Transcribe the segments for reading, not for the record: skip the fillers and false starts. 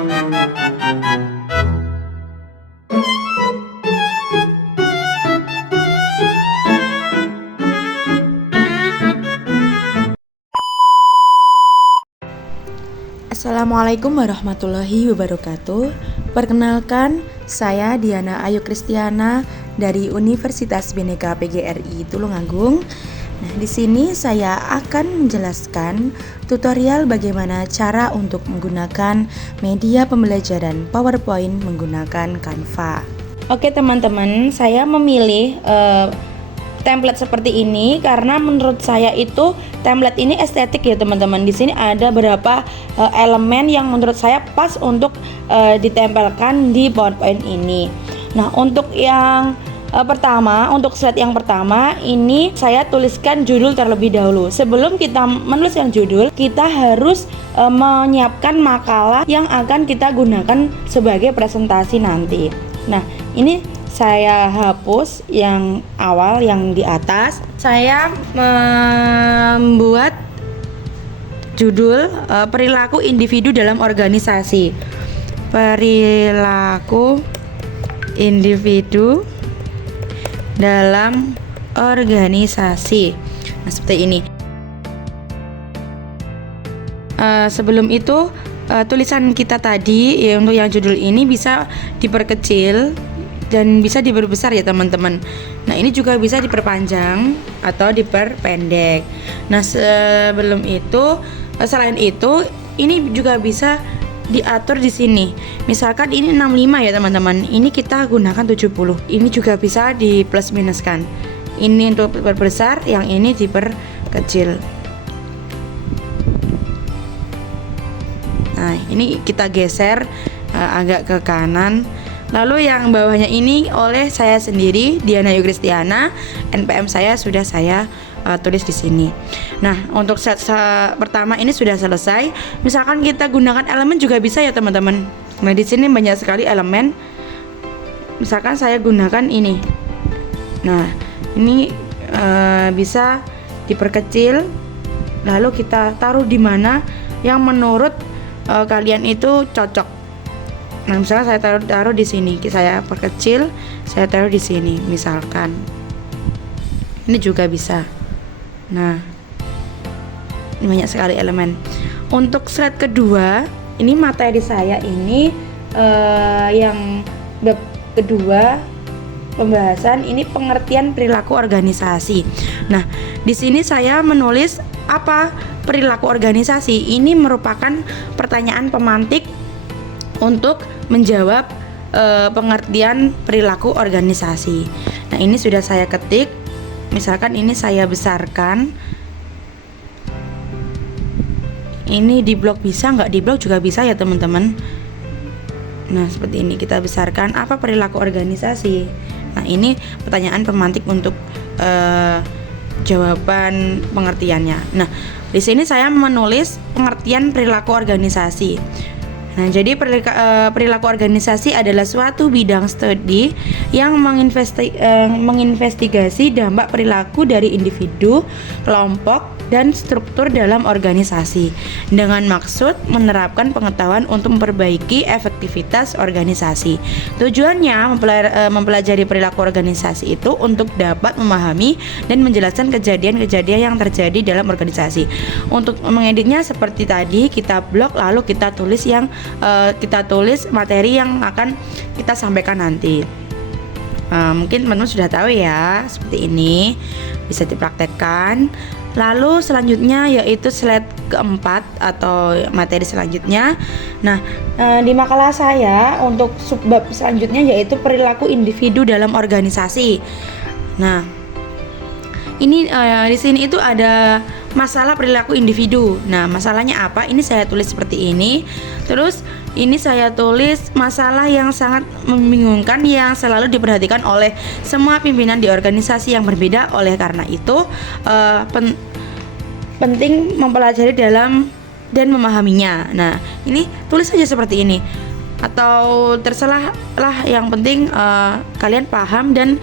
Assalamualaikum warahmatullahi wabarakatuh. Perkenalkan, saya Diana Ayu Kristiana dari Universitas Bhinneka PGRI Tulungagung. Nah, di sini saya akan menjelaskan tutorial bagaimana cara untuk menggunakan media pembelajaran PowerPoint menggunakan Canva. Oke teman-teman, saya memilih template seperti ini karena menurut saya itu template ini estetik ya teman-teman. Di sini ada beberapa elemen yang menurut saya pas untuk ditempelkan di PowerPoint ini. Nah, untuk yang pertama, untuk slide yang pertama ini saya tuliskan judul terlebih dahulu. Sebelum kita menuliskan judul, kita harus menyiapkan makalah yang akan kita gunakan sebagai presentasi nanti. Nah, ini saya hapus yang awal, yang di atas. Saya membuat judul perilaku individu dalam organisasi. Perilaku individu dalam organisasi. Nah, seperti ini. Sebelum itu tulisan kita tadi ya, untuk yang judul ini bisa diperkecil dan bisa diperbesar ya teman-teman. Nah, ini juga bisa diperpanjang atau diperpendek. Nah, selain itu ini juga bisa diatur di sini. Misalkan ini 65 ya teman-teman. Ini kita gunakan 70. Ini juga bisa di plus minuskan. Ini untuk diperbesar, yang ini diperkecil. Nah, ini kita geser agak ke kanan. Lalu yang bawahnya ini oleh saya sendiri, Diana Ayu Kristiana. NPM saya sudah saya tulis di sini. Nah, untuk set pertama ini sudah selesai. Misalkan kita gunakan elemen juga bisa ya teman-teman. Nah, di sini banyak sekali elemen. Misalkan saya gunakan ini. Nah, ini bisa diperkecil. Lalu kita taruh di mana yang menurut kalian itu cocok. Nah, misalnya saya taruh di sini, saya perkecil, saya taruh di sini, misalkan. Ini juga bisa. Nah, ini banyak sekali elemen. Untuk slide kedua, ini materi saya ini yang bab kedua pembahasan ini pengertian perilaku organisasi. Nah, di sini saya menulis apa perilaku organisasi. Ini merupakan pertanyaan pemantik untuk menjawab pengertian perilaku organisasi. Nah, ini sudah saya ketik. Misalkan ini saya besarkan. Ini di blok bisa, nggak di blok juga bisa ya teman-teman. Nah, seperti ini kita besarkan. Apa perilaku organisasi? Nah, ini pertanyaan pemantik untuk jawaban pengertiannya. Nah, di sini saya menulis pengertian perilaku organisasi. Nah, jadi perilaku organisasi adalah suatu bidang studi yang menginvestigasi dampak perilaku dari individu, kelompok, dan struktur dalam organisasi dengan maksud menerapkan pengetahuan untuk memperbaiki efektivitas organisasi. Tujuannya mempelajari perilaku organisasi itu untuk dapat memahami dan menjelaskan kejadian-kejadian yang terjadi dalam organisasi. Untuk mengeditnya seperti tadi, kita blok lalu kita tulis materi yang akan kita sampaikan nanti. Mungkin teman-teman sudah tahu ya, seperti ini bisa dipraktekkan. Lalu selanjutnya yaitu slide keempat atau materi selanjutnya. Nah, di makalah saya untuk subbab selanjutnya yaitu perilaku individu dalam organisasi. Nah, ini di sini itu ada masalah perilaku individu. Nah, masalahnya apa? Ini saya tulis seperti ini. Terus ini saya tulis masalah yang sangat membingungkan yang selalu diperhatikan oleh semua pimpinan di organisasi yang berbeda. Oleh karena itu penting mempelajari dalam dan memahaminya. Nah, ini tulis saja seperti ini. Atau terserah lah, yang penting kalian paham dan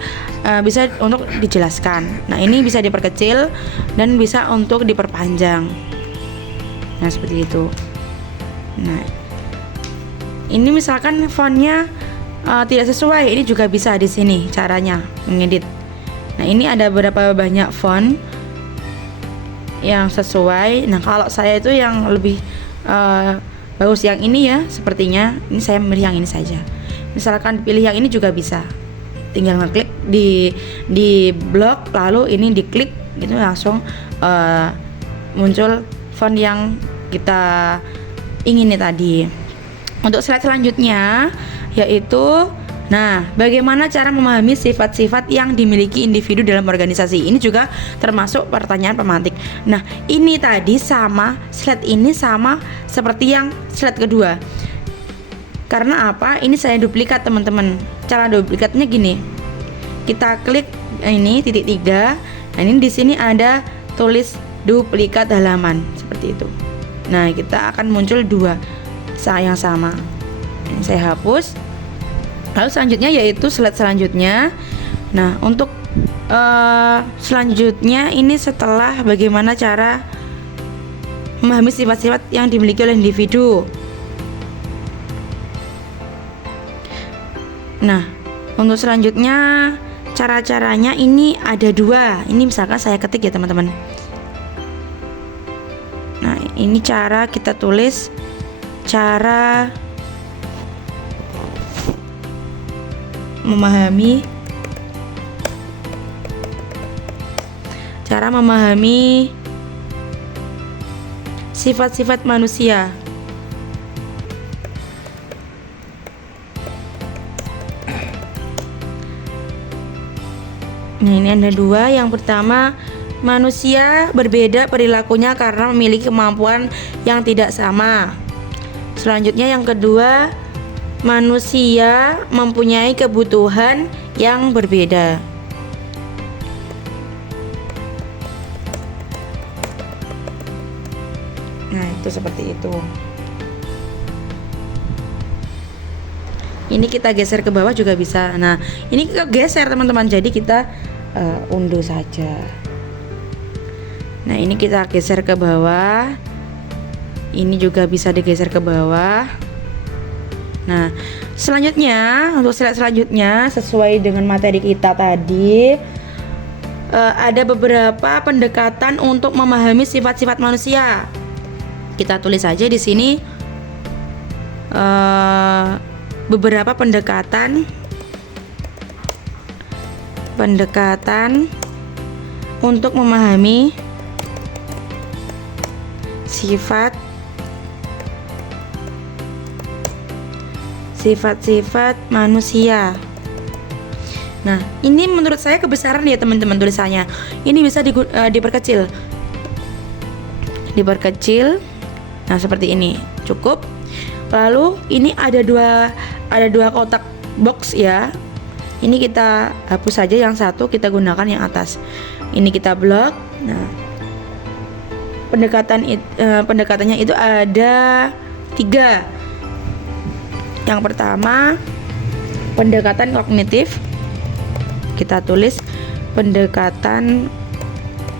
bisa untuk dijelaskan. Nah, ini bisa diperkecil dan bisa untuk diperpanjang. Nah, seperti itu. Nah, ini misalkan fontnya tidak sesuai, ini juga bisa di sini caranya mengedit. Nah, ini ada beberapa banyak font yang sesuai. Nah, kalau saya itu yang lebih bagus yang ini ya, sepertinya ini saya memilih yang ini saja. Misalkan pilih yang ini juga bisa, tinggal ngeklik di blok, lalu ini diklik gitu langsung muncul font yang kita ingini tadi. Untuk slide selanjutnya yaitu, nah, bagaimana cara memahami sifat-sifat yang dimiliki individu dalam organisasi. Ini juga termasuk pertanyaan pemantik. Nah, ini tadi sama, slide ini sama seperti yang slide kedua. Karena apa? Ini saya duplikat, teman-teman. Cara duplikatnya gini. Kita klik ini titik 3. Nah, ini di sini ada tulis duplikat halaman seperti itu. Nah, kita akan muncul dua yang sama. Ini saya hapus. Lalu selanjutnya yaitu slide selanjutnya. Nah, untuk selanjutnya ini setelah bagaimana cara memahami sifat-sifat yang dimiliki oleh individu. Nah, untuk selanjutnya cara-caranya ini ada dua. Ini misalkan saya ketik ya, teman-teman. Nah, ini cara kita tulis, cara memahami sifat-sifat manusia. Nah, ini ada dua. Yang pertama, manusia berbeda perilakunya karena memiliki kemampuan yang tidak sama. Selanjutnya yang kedua, manusia mempunyai kebutuhan yang berbeda. Nah, itu seperti itu. Ini kita geser ke bawah juga bisa. Nah, ini geser, teman-teman. Jadi kita unduh saja. Nah, ini kita geser ke bawah. Ini juga bisa digeser ke bawah. Nah, selanjutnya, untuk slide selanjutnya sesuai dengan materi kita tadi, ada beberapa pendekatan untuk memahami sifat-sifat manusia. Kita tulis saja di sini beberapa pendekatan untuk memahami sifat-sifat manusia. Nah, ini menurut saya kebesaran ya, teman-teman, tulisannya. Ini bisa diperkecil. Nah, seperti ini. Cukup. Lalu ini ada dua kotak box ya. Ini kita hapus saja yang satu, kita gunakan yang atas. Ini kita blok. Nah, pendekatannya itu ada 3. Yang pertama, pendekatan kognitif. Kita tulis pendekatan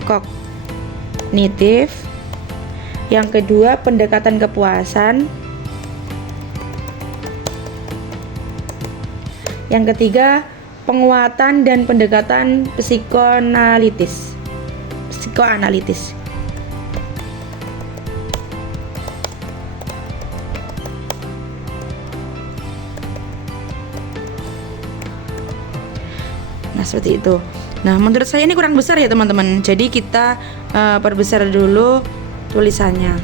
kognitif. Yang kedua, pendekatan kepuasan. Yang ketiga, penguatan dan pendekatan psikoanalitis. Nah, seperti itu. Nah, menurut saya ini kurang besar ya, teman-teman. Jadi kita perbesar dulu tulisannya.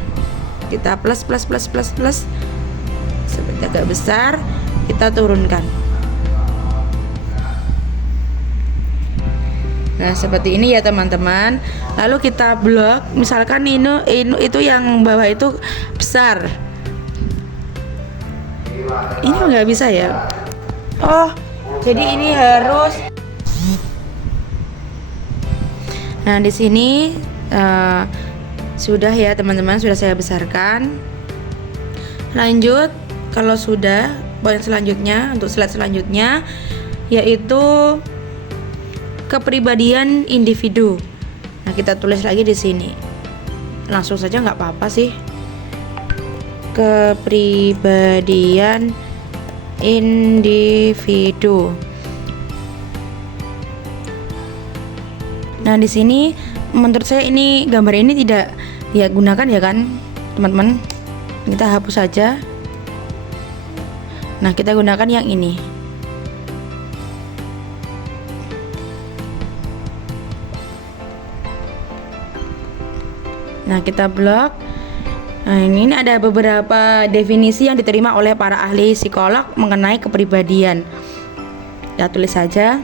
Kita plus seperti agak besar, kita turunkan. Nah, seperti ini ya, teman-teman. Lalu kita blok. Misalkan itu yang bawah itu besar. Ini nggak bisa ya. Oh, jadi ini harus. Nah, di sini sudah ya, teman-teman, sudah saya besarkan. Lanjut, kalau sudah, poin selanjutnya untuk slide selanjutnya yaitu kepribadian individu. Nah, kita tulis lagi di sini. Langsung saja nggak apa-apa sih. kepribadian individu. Nah, di sini menurut saya ini gambar ini tidak ya gunakan ya kan, teman-teman. Kita hapus saja. Nah, kita gunakan yang ini. Nah, kita blok. Nah, ini ada beberapa definisi yang diterima oleh para ahli psikolog mengenai kepribadian. Kita tulis saja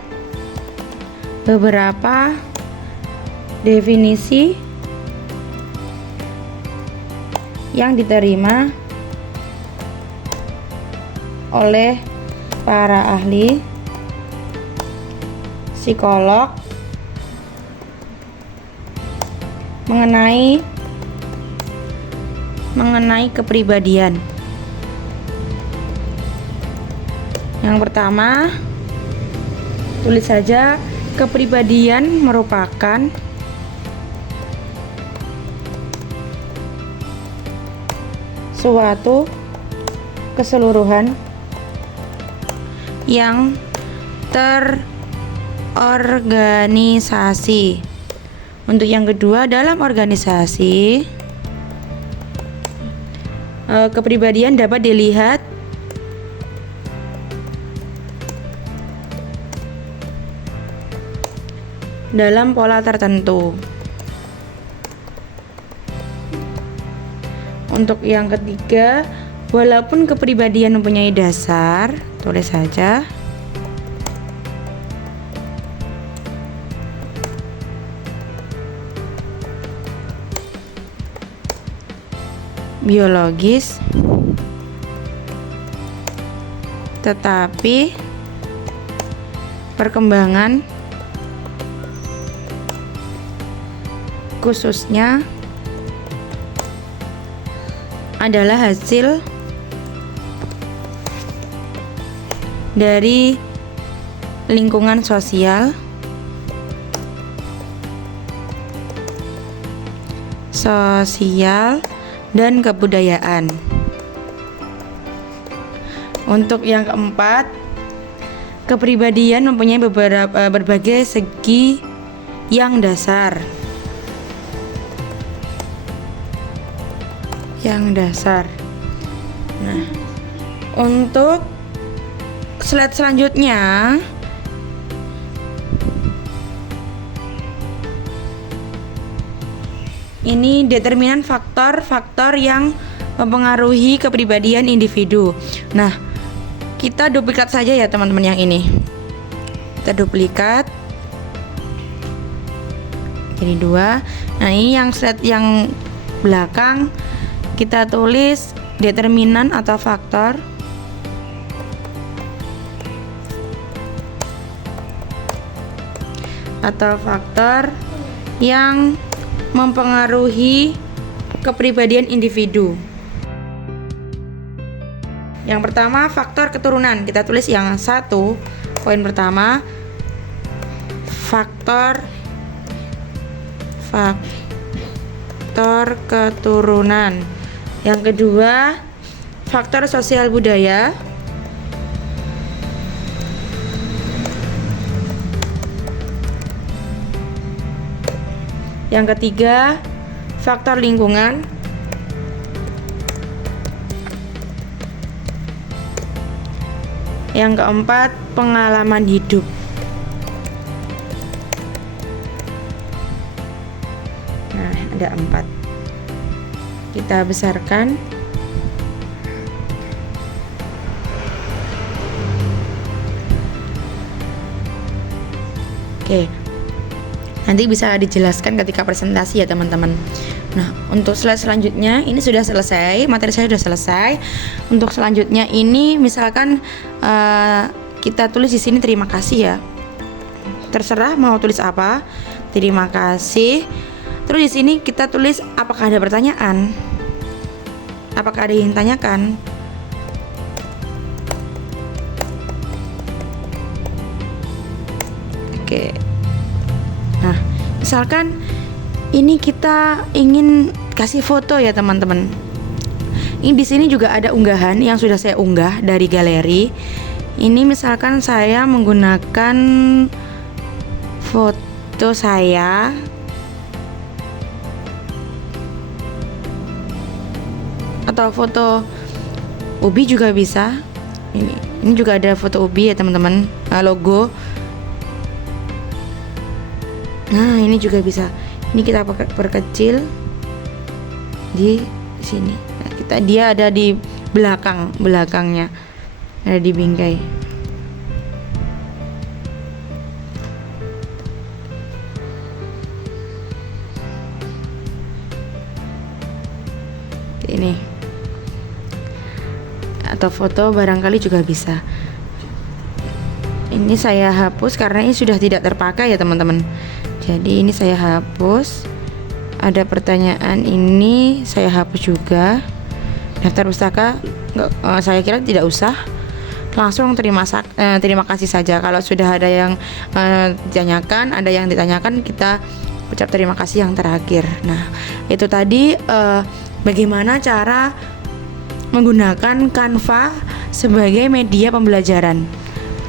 beberapa definisi yang diterima oleh para ahli psikolog mengenai kepribadian. Yang pertama, tulis saja kepribadian merupakan suatu keseluruhan yang terorganisasi. Untuk yang kedua, dalam organisasi kepribadian dapat dilihat dalam pola tertentu. Untuk yang ketiga, walaupun kepribadian mempunyai dasar, tulis saja biologis, tetapi perkembangan khususnya adalah hasil dari lingkungan sosial, dan kebudayaan. Untuk yang keempat, kepribadian mempunyai berbagai segi yang dasar. Nah, untuk slide selanjutnya ini determinan faktor-faktor yang mempengaruhi kepribadian individu. Nah, kita duplikat saja ya teman-teman yang ini. Kita duplikat. Jadi 2. Nah, ini yang slide yang belakang kita tulis determinan atau faktor yang mempengaruhi kepribadian individu. Yang pertama, faktor keturunan. Kita tulis yang 1, poin pertama, faktor keturunan. Yang kedua, faktor sosial budaya. Yang ketiga, faktor lingkungan. Yang keempat, pengalaman hidup. Nah, ada 4. Kita besarkan. Oke. Nanti bisa dijelaskan ketika presentasi ya teman-teman. Nah, untuk slide selanjutnya ini sudah selesai, materi saya sudah selesai. Untuk selanjutnya ini misalkan kita tulis di sini terima kasih ya. Terserah mau tulis apa. Terima kasih. Terus di sini kita tulis apakah ada pertanyaan? Apakah ada yang ditanyakan? Oke. Nah, misalkan ini kita ingin kasih foto ya teman-teman. Ini di sini juga ada unggahan yang sudah saya unggah dari galeri. Ini misalkan saya menggunakan foto saya, atau foto Ubi juga bisa. Ini juga ada foto Ubi ya teman-teman, logo. Nah ini juga bisa. Ini kita perkecil di sini. Nah, dia ada di belakangnya, ada di bingkai. Ini atau foto barangkali juga bisa. Ini saya hapus karena ini sudah tidak terpakai ya teman-teman. Jadi ini saya hapus. Ada pertanyaan ini saya hapus juga. Daftar pustaka saya kira tidak usah. Langsung terima kasih saja. Kalau sudah ada yang ditanyakan, kita ucap terima kasih yang terakhir. Nah itu tadi bagaimana cara menggunakan Canva sebagai media pembelajaran.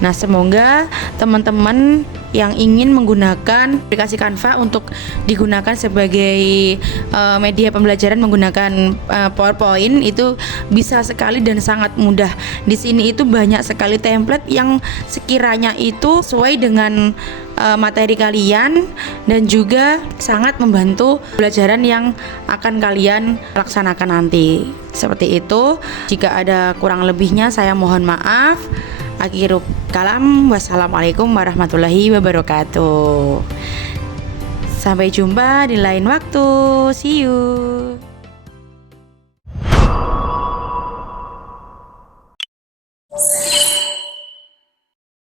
Nah, semoga teman-teman yang ingin menggunakan aplikasi Canva untuk digunakan sebagai media pembelajaran menggunakan PowerPoint itu bisa sekali dan sangat mudah. Di sini itu banyak sekali template yang sekiranya itu sesuai dengan materi kalian dan juga sangat membantu pembelajaran yang akan kalian laksanakan nanti. Seperti itu. Jika ada kurang lebihnya saya mohon maaf. Akhirul kalam, wassalamualaikum warahmatullahi wabarakatuh. Sampai jumpa di lain waktu. See you.